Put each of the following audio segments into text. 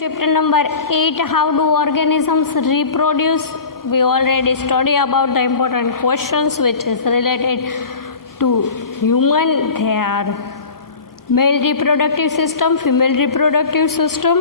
Chapter number 8, how do organisms reproduce? We already studied about the important questions which is related to human. They are male reproductive system, female reproductive system,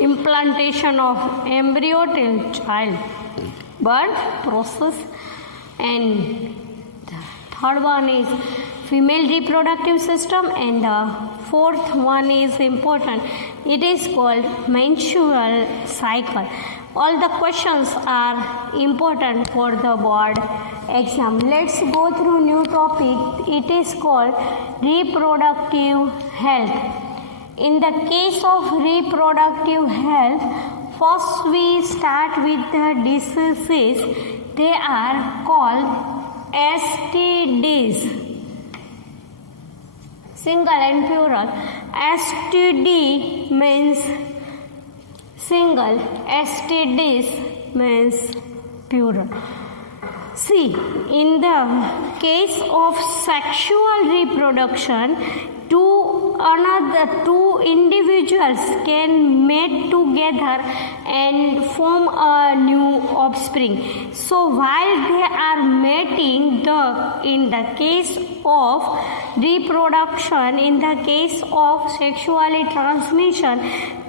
implantation of embryo till child birth process, and the third one is female reproductive system, and the fourth one is important. It is called menstrual cycle. All the questions are important for the board exam. Let's go through new topic. It is called reproductive health. In the case of reproductive health, first we start with the diseases. They are called STDs. Single and plural. STD means single, STDs means plural. See, in the case of sexual reproduction, two individuals can mate together and form a new offspring. So while they are mating, in the case of reproduction, in the case of sexually transmission,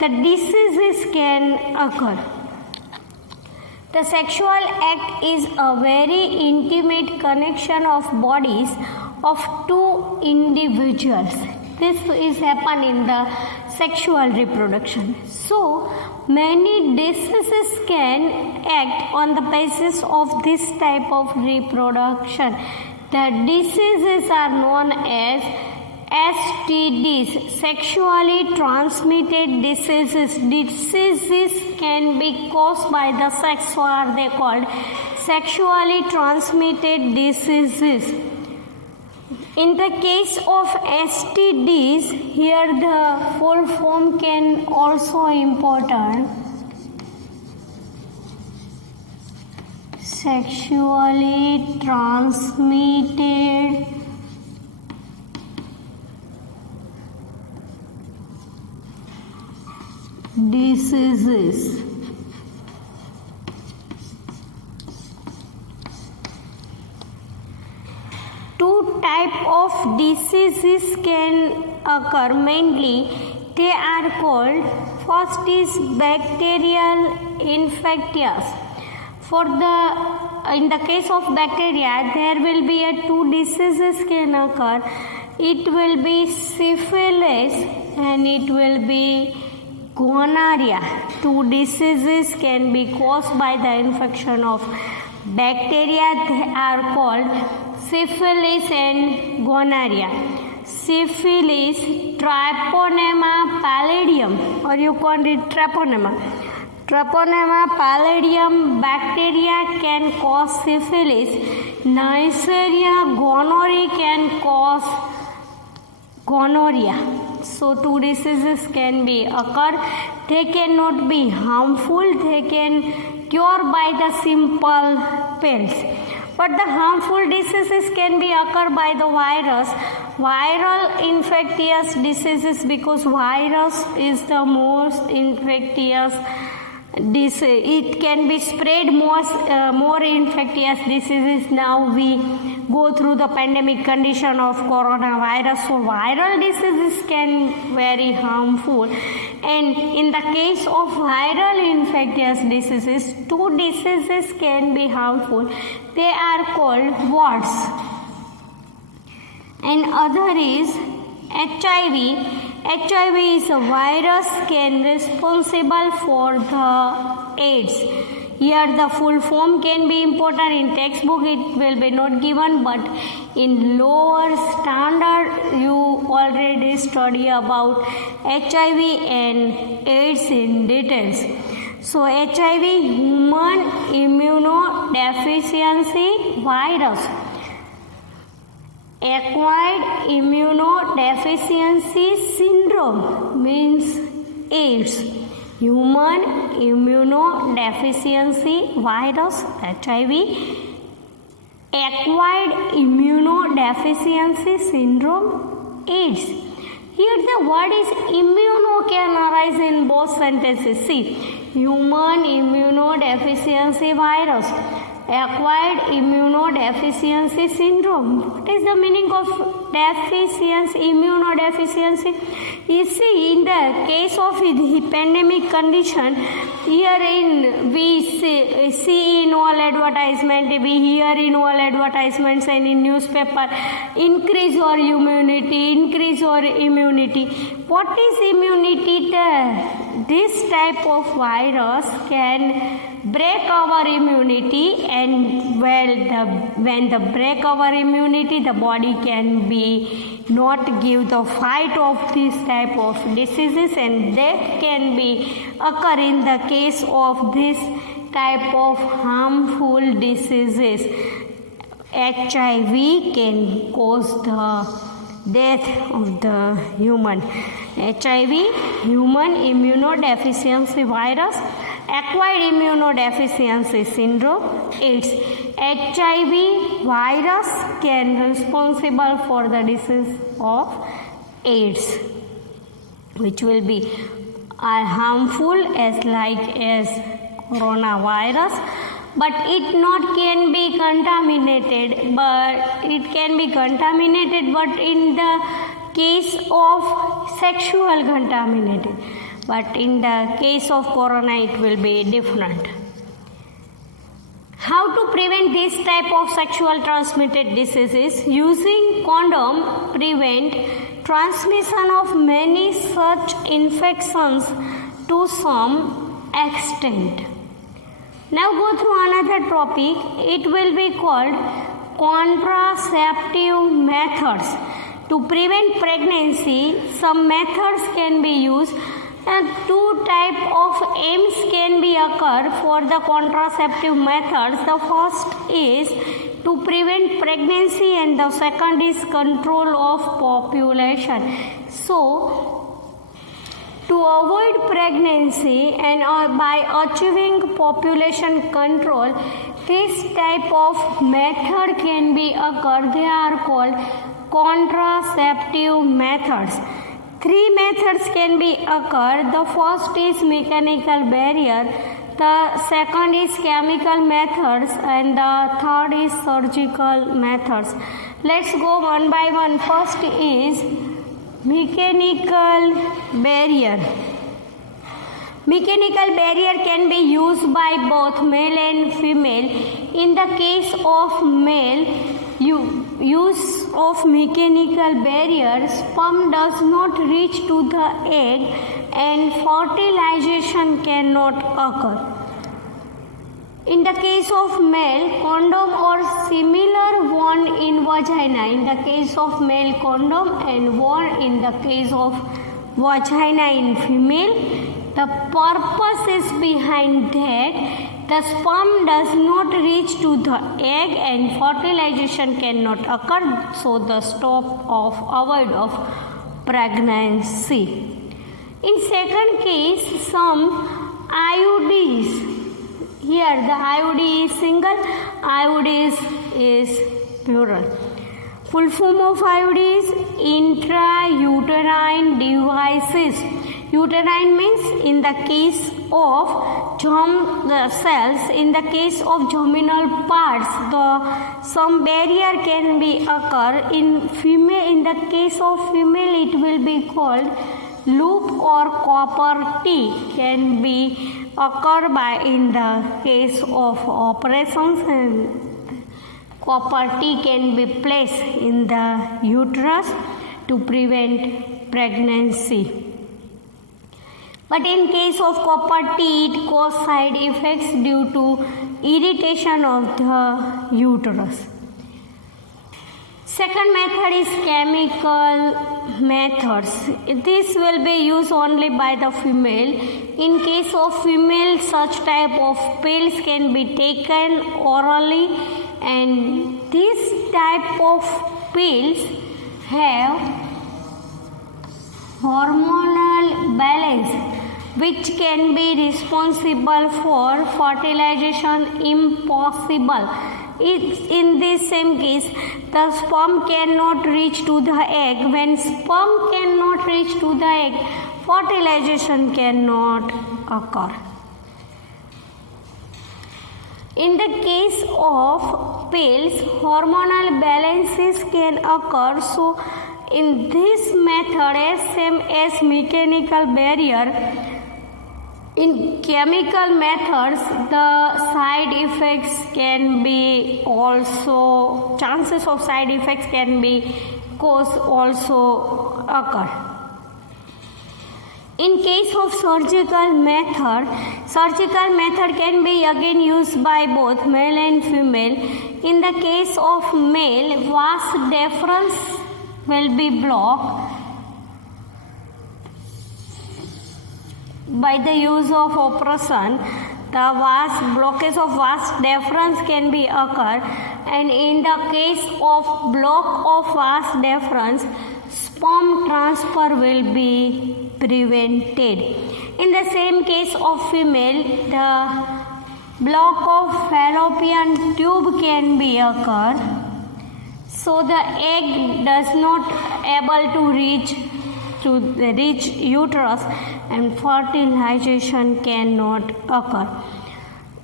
the diseases can occur. The sexual act is a very intimate connection of bodies of two individuals. This is happen in the sexual reproduction. So many diseases can act on the basis of this type of reproduction. The diseases are known as STDs, sexually transmitted diseases. Diseases can be caused by the sex, so are they called sexually transmitted diseases. In the case of STDs, here the full form can also important. Sexually transmitted diseases. Two types of diseases can occur mainly. They are called, first is bacterial infectious. In the case of bacteria, there will be two diseases can occur. It will be syphilis and it will be gonorrhea. Two diseases can be caused by the infection of bacteria. They are called syphilis and gonorrhea. Syphilis, Treponema pallidum, or you call it treponema. Treponema pallidum bacteria can cause syphilis. Neisseria gonorrhoeae can cause gonorrhea. So two diseases can be occur. They cannot be harmful. They can cure by the simple pills. But the harmful diseases can be occur by the virus. Viral infectious diseases, because virus is the most infectious disease. It can be spread more infectious diseases. Now we go through the pandemic condition of coronavirus. So viral diseases can very harmful. And in the case of viral infectious diseases, two diseases can be harmful. They are called warts. And other is HIV. HIV is a virus can responsible for the AIDS. Here the full form can be important. In textbook it will be not given, but in lower standard you already study about HIV and AIDS in details. So HIV, human immunodeficiency virus. Acquired immunodeficiency syndrome means AIDS. Human immunodeficiency virus, HIV. Acquired immunodeficiency syndrome, AIDS. Here the word is immuno can arise in both sentences. See, human immunodeficiency virus, acquired immunodeficiency syndrome. What is the meaning of deficiency, immunodeficiency? You see, in the case of the pandemic condition, herein we see in all advertisement, we hear in all advertisements and in newspaper, increase your immunity, increase your immunity. What is immunity? This type of virus can break our immunity, and when the break our immunity, the body can be not give the fight of this type of diseases, and death can be occur in the case of this type of harmful diseases. HIV can cause the death of the human. HIV, human immunodeficiency virus, acquired immunodeficiency syndrome. It's HIV virus can responsible for the disease of AIDS, which will be harmful as coronavirus, but it not can be contaminated. But it can be contaminated, but in the case of sexual contaminated. But in the case of corona, it will be different. How to prevent this type of sexual transmitted diseases? Using condom prevent transmission of many such infections to some extent. Now go through another topic. It will be called contraceptive methods. To prevent pregnancy, some methods can be used. Two types of aims can be occur for the contraceptive methods. The first is to prevent pregnancy, and the second is control of population. So, to avoid pregnancy and by achieving population control, this type of method can be occur. They are called contraceptive methods. Three methods can be occur. The first is mechanical barrier, the second is chemical methods, and the third is surgical methods. Let's go one by one. First is mechanical barrier. Mechanical barrier can be used by both male and female. In the case of male, use of mechanical barrier, sperm does not reach to the egg and fertilization cannot occur. In the case of male, condom or similar worn in vagina. In the case of male, condom and worn in the case of vagina in female. The purpose is behind that the sperm does not reach to the egg and fertilization cannot occur, so the avoid of pregnancy. In second case, some IUDs. Here the IUD is single, IUD is plural. Full form of IUD is intrauterine devices. Uterine means in the case of the cells, in the case of germinal parts, some barrier can be occur. In female, in the case of female, it will be called loop or copper T can be occur by in the case of operations, and copper T can be placed in the uterus to prevent pregnancy. But in case of copper T, it causes side effects due to irritation of the uterus. Second method is chemical methods. This will be used only by the female. In case of female, such type of pills can be taken orally, and this type of pills have hormonal balance, which can be responsible for fertilization impossible. In this same case, the sperm cannot reach to the egg. When sperm cannot reach to the egg, fertilization cannot occur. In the case of pills, hormonal balances can occur. So, in this method, as same as mechanical barrier, in chemical methods, the side effects can be also, chances of side effects can be cause also occur. In case of surgical method can be again used by both male and female. In the case of male, vas deferens will be blocked by the use of operation. The blockage of vas deferens can be occur, and in the case of block of vas deferens, sperm transfer will be prevented. In the same case of female, the block of fallopian tube can be occur, so the egg does not able to reach uterus and fertilization cannot occur.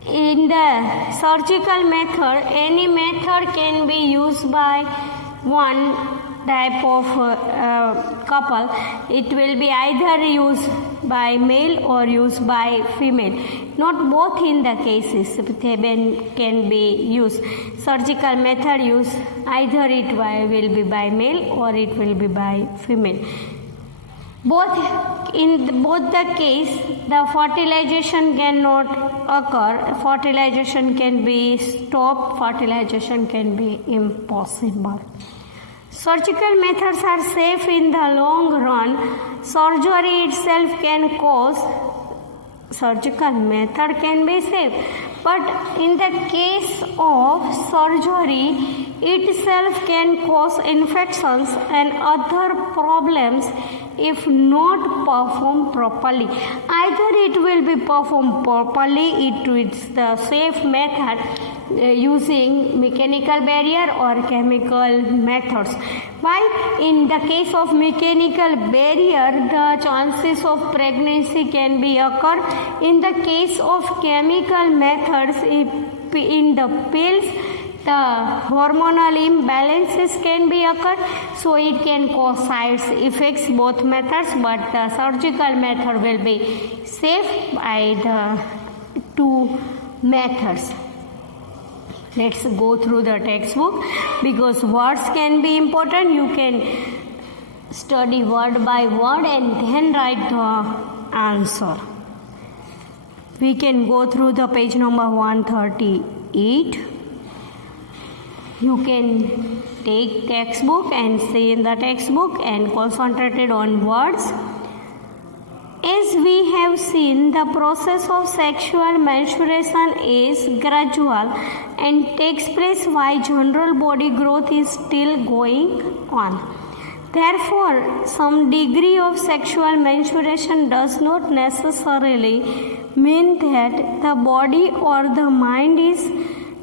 In the surgical method, any method can be used by one type of couple. It will be either used by male or used by female. Not both in the cases can be used. Surgical method use either it will be by male or it will be by female. In both the case, the fertilization cannot occur. Fertilization can be stopped. Fertilization can be impossible. Surgical methods are safe in the long run. Surgery itself can cause. Surgical method can be safe, but in the case of surgery itself can cause infections and other problems if not performed properly. Either it will be performed properly, it is the safe method using mechanical barrier or chemical methods. Why? In the case of mechanical barrier, the chances of pregnancy can be occur. In the case of chemical methods, in the pills, the hormonal imbalances can be occurred, so it can cause side effects both methods, but the surgical method will be safe by the two methods. Let's go through the textbook, because words can be important. You can study word by word and then write the answer. We can go through the page number 138. You can take textbook and see in the textbook and concentrate on words. As we have seen, the process of sexual menstruation is gradual and takes place while general body growth is still going on. Therefore, some degree of sexual menstruation does not necessarily mean that the body or the mind is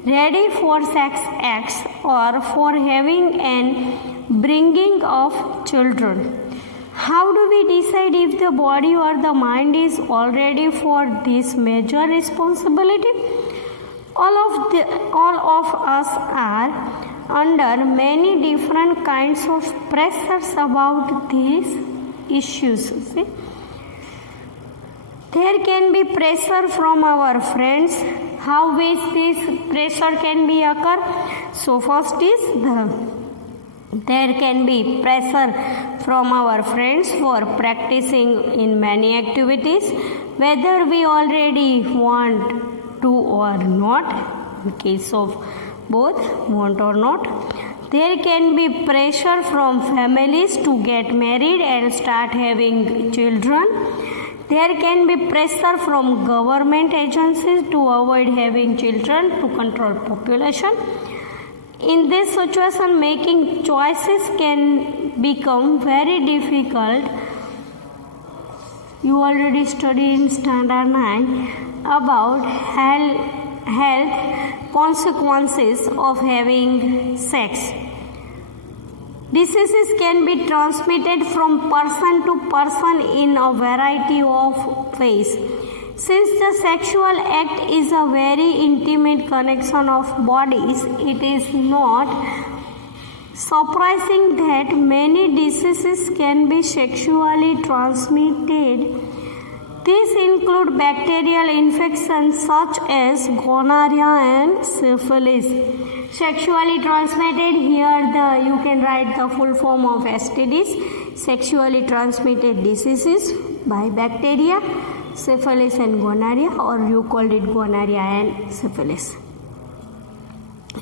ready for sex acts or for having and bringing of children. How do we decide if the body or the mind is all ready for this major responsibility? All of us are under many different kinds of pressures about these issues. See? There can be pressure from our friends. How this pressure can be occur? So first is there can be pressure from our friends for practicing in many activities, whether we already want to or not. In case of both, want or not. There can be pressure from families to get married and start having children. There can be pressure from government agencies to avoid having children to control population. In this situation, making choices can become very difficult. You already studied in standard 9 about health consequences of having sex. Diseases can be transmitted from person to person in a variety of ways. Since the sexual act is a very intimate connection of bodies, it is not surprising that many diseases can be sexually transmitted. These include bacterial infections such as gonorrhea and syphilis. Sexually transmitted, here you can write the full form of STDs, sexually transmitted diseases by bacteria, syphilis and gonorrhea, or you called it gonorrhea and syphilis.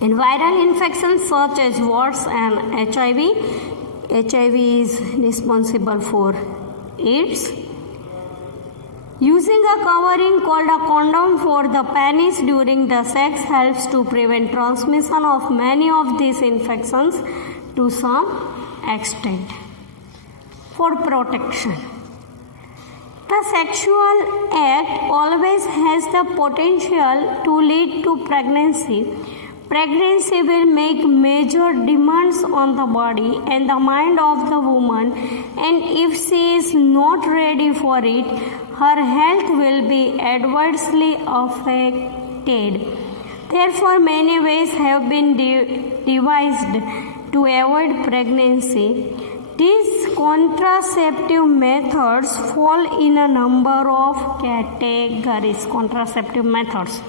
And viral infections such as warts and HIV. HIV is responsible for AIDS. Using a covering called a condom for the penis during the sex helps to prevent transmission of many of these infections to some extent. For protection, the sexual act always has the potential to lead to pregnancy. Pregnancy will make major demands on the body and the mind of the woman, and if she is not ready for it, her health will be adversely affected. Therefore, many ways have been devised to avoid pregnancy. These contraceptive methods fall in a number of categories. Contraceptive methods.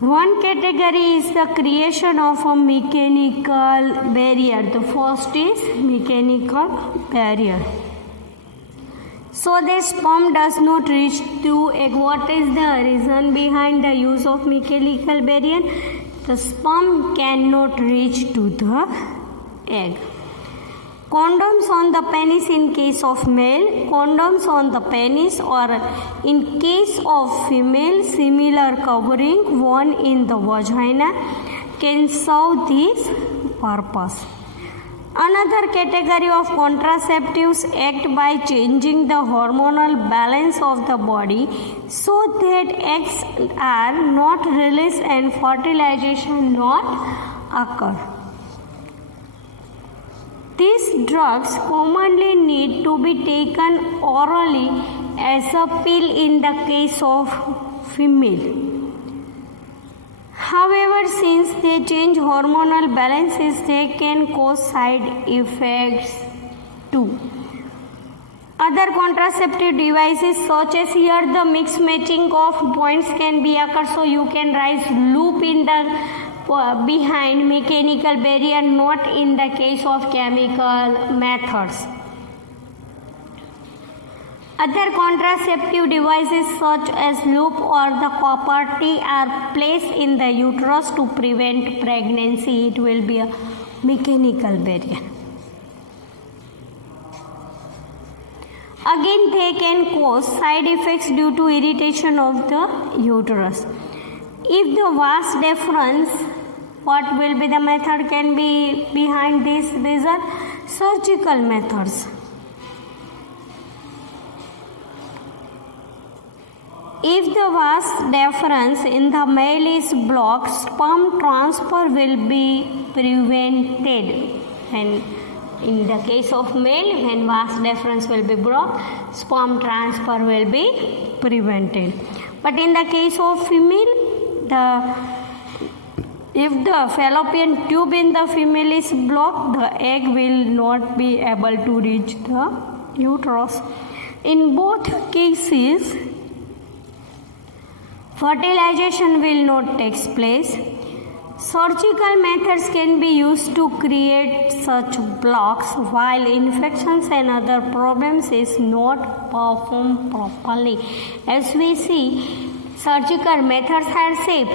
One category is the creation of a mechanical barrier. The first is mechanical barrier. So the sperm does not reach to egg. What is the reason behind the use of mechanical barrier? The sperm cannot reach to the egg. Condoms on the penis in case of male, condoms on the penis, or in case of female, similar covering worn in the vagina can serve this purpose. Another category of contraceptives act by changing the hormonal balance of the body so that eggs are not released and fertilization not occur. These drugs commonly need to be taken orally as a pill in the case of female. However, since they change hormonal balances, they can cause side effects too. Other contraceptive devices such as here the mixed matching of points can be occur, so you can write loop in the behind mechanical barrier, not in the case of chemical methods. Other contraceptive devices such as loop or the copper T are placed in the uterus to prevent pregnancy. It will be a mechanical barrier. Again, they can cause side effects due to irritation of the uterus. If the vas deferens, what will be the method can be behind this? These are surgical methods. If the vas deferens in the male is blocked, sperm transfer will be prevented. And in the case of male, when vas deferens will be blocked, sperm transfer will be prevented. But in the case of female, if the fallopian tube in the female is blocked, the egg will not be able to reach the uterus. In both cases, fertilization will not take place. Surgical methods can be used to create such blocks while infections and other problems is not performed properly. As we see, surgical methods are safe,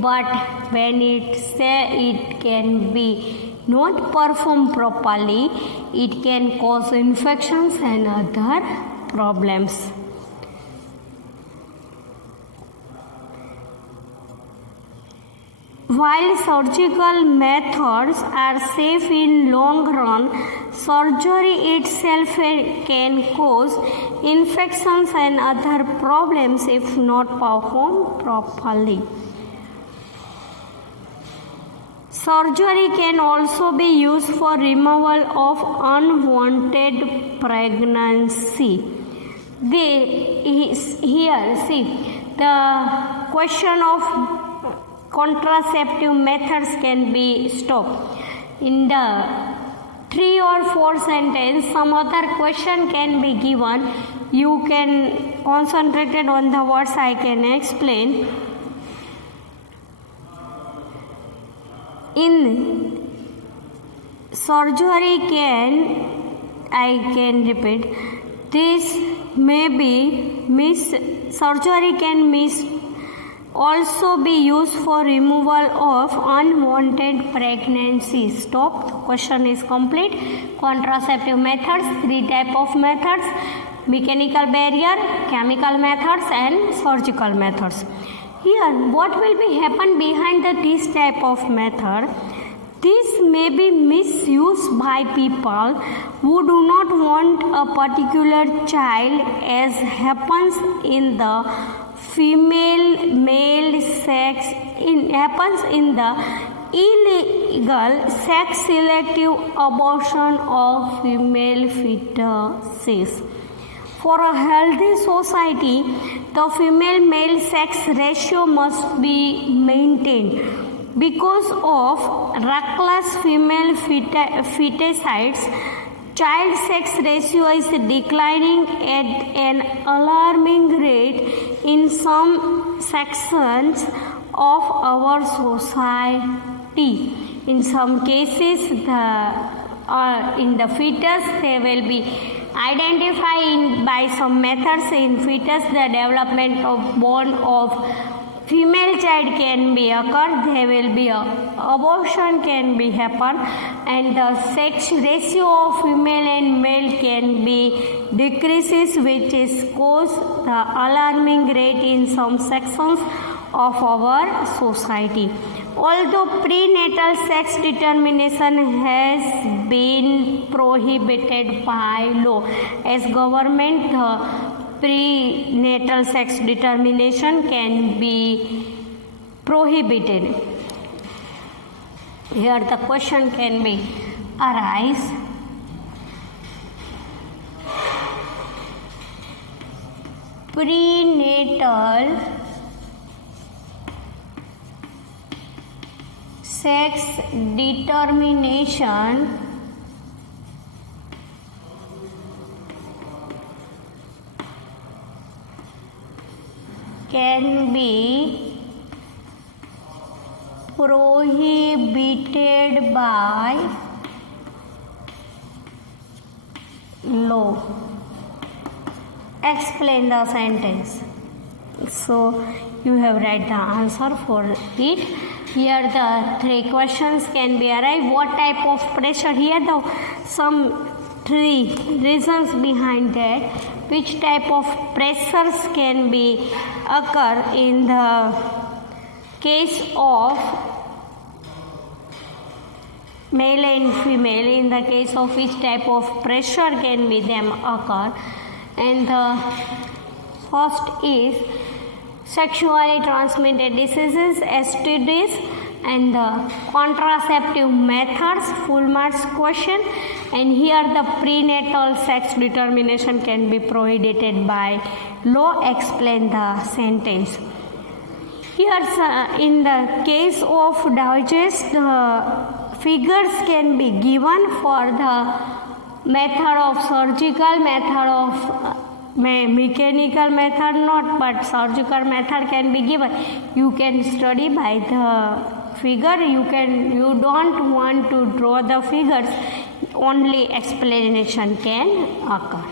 but when it can be not performed properly, it can cause infections and other problems. While surgical methods are safe in long run, surgery itself can cause infections and other problems if not performed properly. Surgery can also be used for removal of unwanted pregnancy. Here, see, the question of contraceptive methods can be stopped. In the 3 or 4 sentence, some other question can be given. You can concentrate on the words I can explain. In surgery I can repeat, this may be surgery can also be used for removal of unwanted pregnancy. Stop. The question is complete. Contraceptive methods, 3 types of methods: mechanical barrier, chemical methods, and surgical methods. Here, what will be happen behind this type of method? This may be misused by people who do not want a particular child, as happens in the female-male sex. Happens in the illegal sex-selective abortion of female fetuses. For a healthy society, the female-male sex ratio must be maintained. Because of reckless female feticides, child sex ratio is declining at an alarming rate in some sections of our society. In some cases, in the fetus, they will be identified by some methods. In fetus, the development of bone of female child can be occur. There will be abortion can be happen, and the sex ratio of female and male can be decreases, which is cause the alarming rate in some sections of our society. Although prenatal sex determination has been prohibited by law, as government, prenatal sex determination can be prohibited. Here the question can be arise. Prenatal sex determination can be prohibited by law. Explain the sentence. So you have write the answer for it. Here the 3 questions can be arrived. What type of pressure? Here the some 3 reasons behind that. Which type of pressures can be occur in the case of male and female? In the case of which type of pressure can be them occur? And the first is sexually transmitted diseases, STDs, and the contraceptive methods, full marks question. And here the prenatal sex determination can be prohibited by law. Explain the sentence. Here in the case of digest, the figures can be given for the method of surgical, method of mechanical method not, but surgical method can be given. You can study by the figure. You don't want to draw the figures, only explanation can occur.